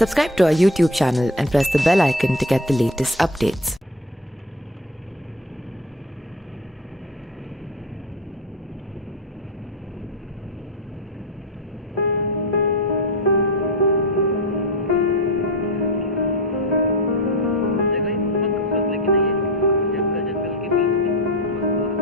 Subscribe to our YouTube channel and press the bell icon to get the latest updates. जगह ही बहुत खूबसूरत लेकिन है ये जंगल जंगल के बीच में मस्त लगा।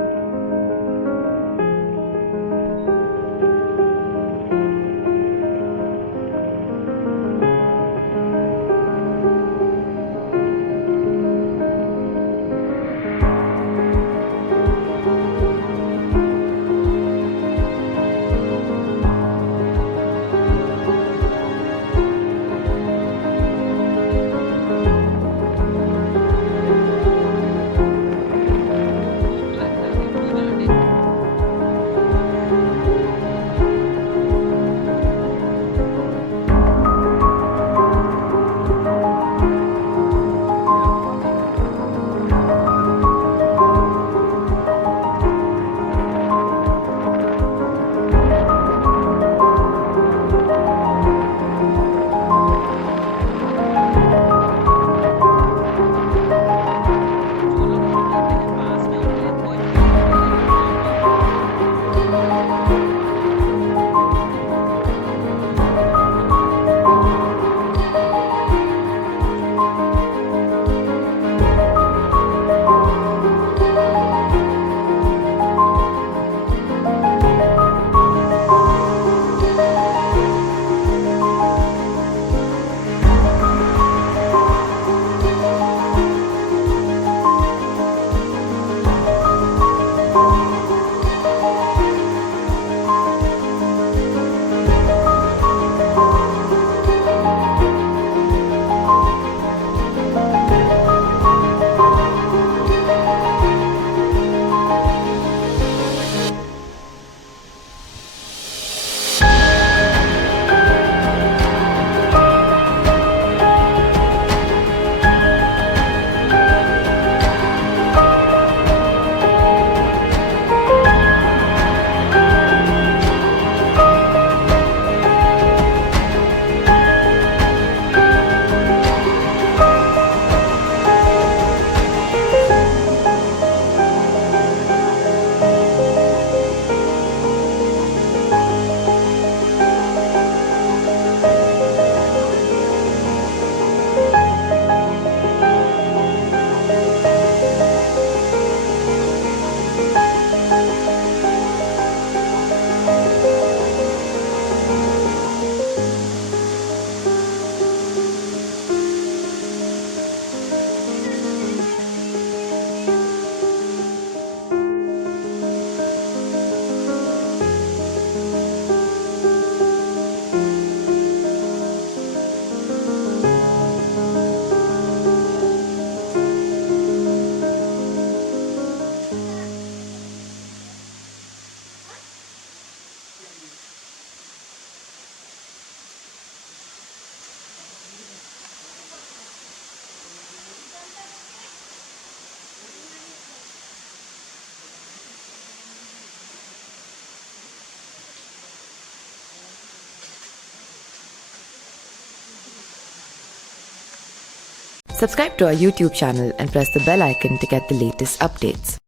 Subscribe to our YouTube channel and press the bell icon to get the latest updates.